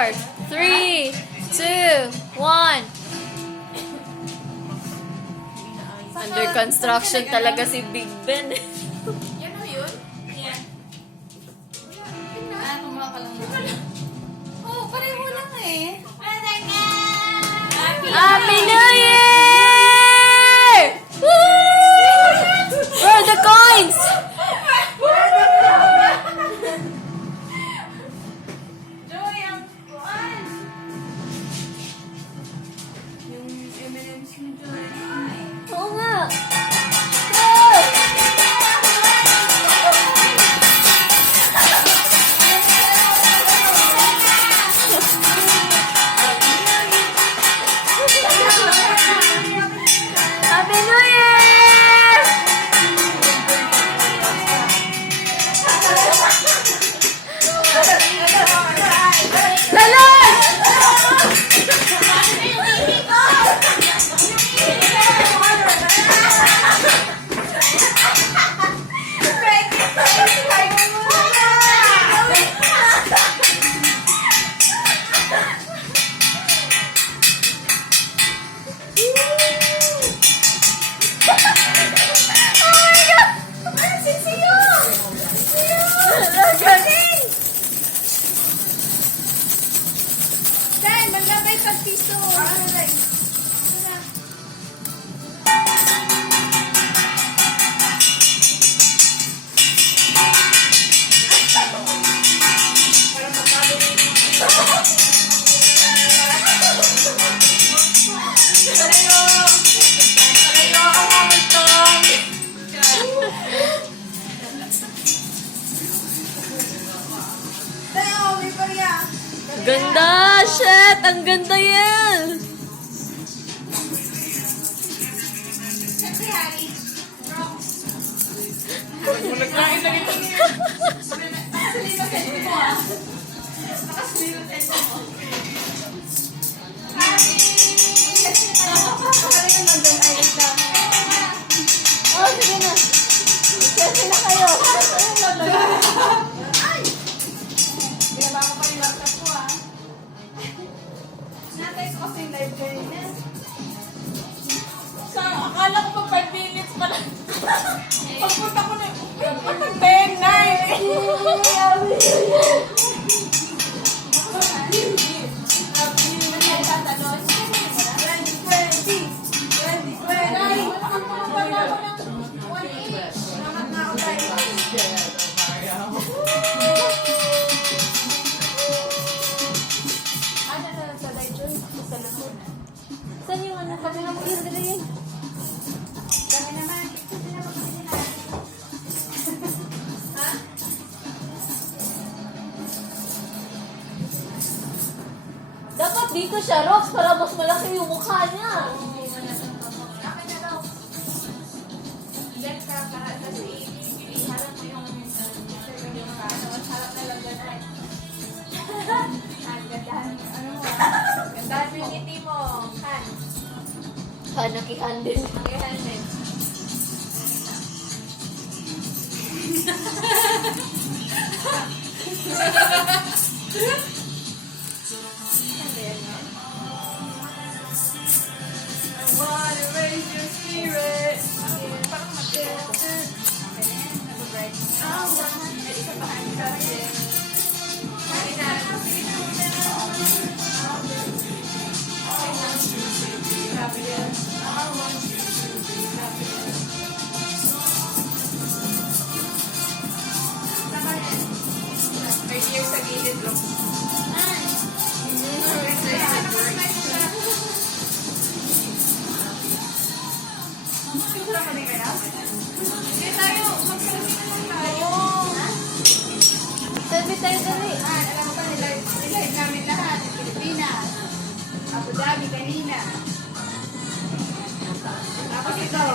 4, 3, 2, 1. Under construction talaga si Big Ben. Yan o yun? Yan. Ah, kumuha ka lang. Oo, pareho lang eh. Happy New Year! Woo! Where are the coins? Joy, ang kuan. Yung M&M's ni Joy. Oo nga. Happy New Year! Salud! Dan, maglabay sa piso. Ano lang? Ganda! Shit! Ang ganda yan! Oh, sige na. Selfie na kayo. Binaba ko pa yung laptop ko ah. Natext ko kasi yung live kanina. Akala ko pa 5 minutes pa lang. Pagpunta ko na, pag 10, 9. Saan yung ano? Kami na mag-iir dala yun. Kami naman. Ha? Dapat dito siya, Rox, para mas malaki yung mukha niya. Akin na daw. Diyan ka, kasi harap mo yung harap na lang dyan. Gandahan mo yung ngiti mo. Han. Hanakihan din. Nagyahan din. I wanna raise your spirit. Parang mag-dance. Nag-break. I want to isa pa ang kasi. Kaya na. Happy yan. I want you to be happy. Tama yan. May year sa gilid lang. Siguro kami kaya? Hindi tayo. Magkalasinan lang tayo. Sabi tayo dali. Alam mo ba nilive namin lahat sa Pilipinas. Abu Dhabi kanina. Tapos ito.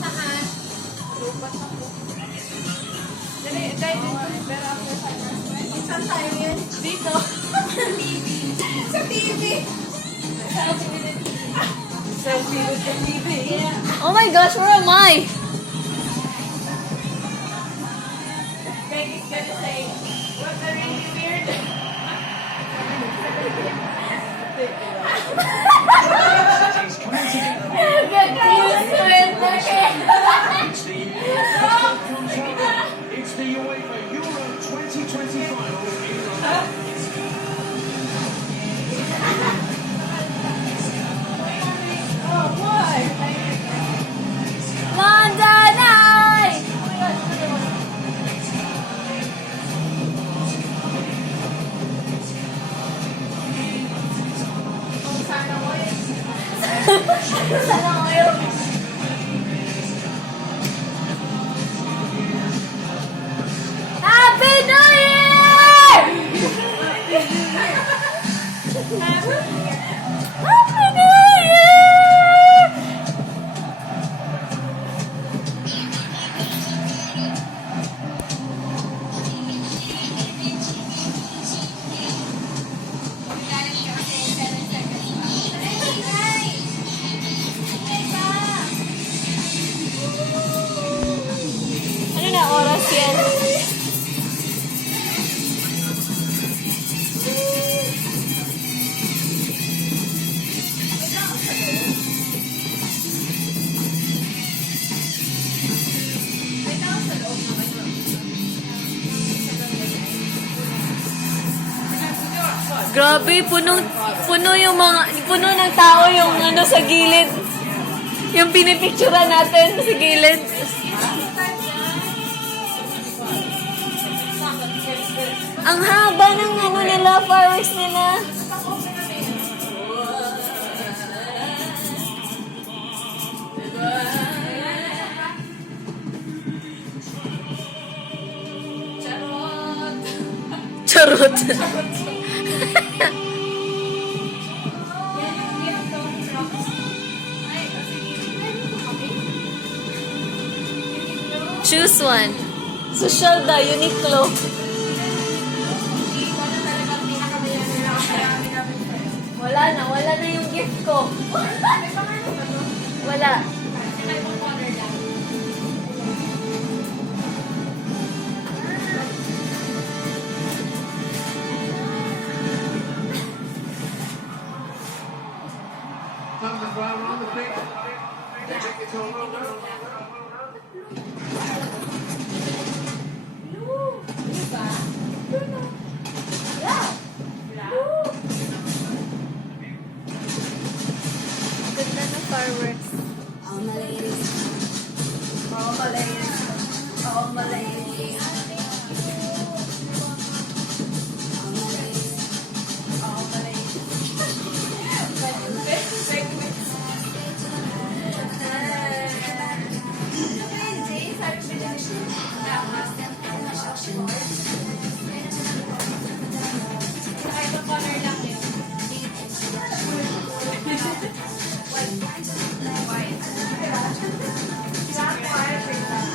Saan? Lupat ako. Dali, tayo dito. Pero ako sana. Saan tayo yan? Dito. Sa TV. Selfie with the TV. Yeah. Oh my gosh, where am I? Meg is gonna say, what's really weird? Cities coming together. Get used to it, okay? It's the It's the UEFA Euro 2020 final in London. Mandanay! Sana kayo. Happy New Year! Happy New Year! Ano na oras yan? Grabe, puno yung puno ng tao yung ano sa gilid. Yung pinipicturean natin sa gilid. Ang haba ng ano nila, fireworks nila. Charot. Choose one. Social da, Uniqlo. Wala na yung gift ko. Wala. Comes as well on the pitch. They check it all over. Ganda ng fireworks. All my ladies. All my ladies. All my ladies. All my ladies. All my ladies.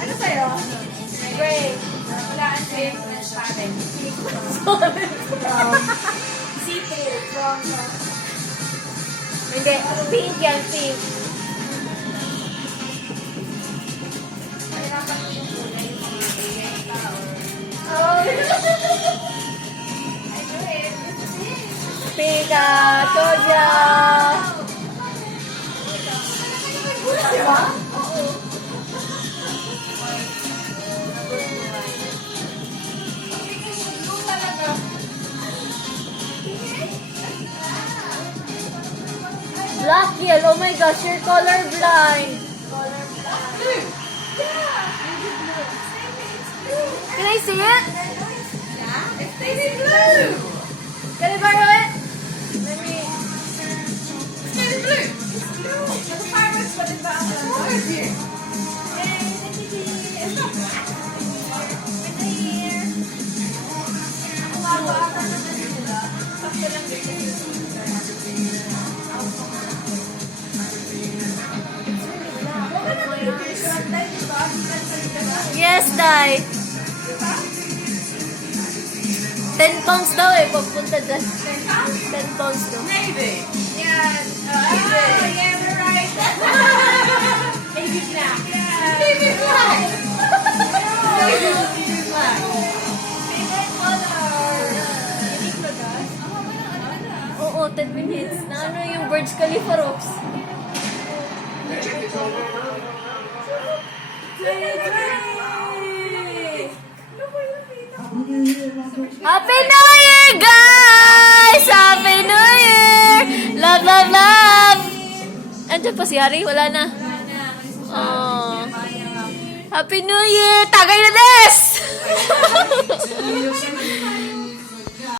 Ano sa'yo? Great. Wala ang drink. Pare. See-through. From Hindi. Pink yan, pink. mahirapan ko yung kulay. Oh. I do it. Pika, Choja. Diba? Yung talaga. Black yellow. Oh my gosh, you're colorblind. Can I see it? Yeah? It's baby blue. Can I borrow it? Let me... It's baby blue. It's blue. Yung fireworks pa rin ba ang colors here? It's not black. It's a year. Ang haba ata na nila. Sakto lang din kasi Yes, Dai. 10 pounds daw eh, pagpunta dyan. 10 pounds daw. Navy. Yeah. Oh, yeah, we're right. Navy black. Yeah. Navy black. Navy black. Favorite color. Unique ba guys? 10 minutes. Na ano yung Burj Khalifa ropes? Check your toe. Happy New Year, guys! Happy New Year! Love, love, love! Andiyan pa si Hari? Wala na. Oh. Happy New Year! Tagay na des!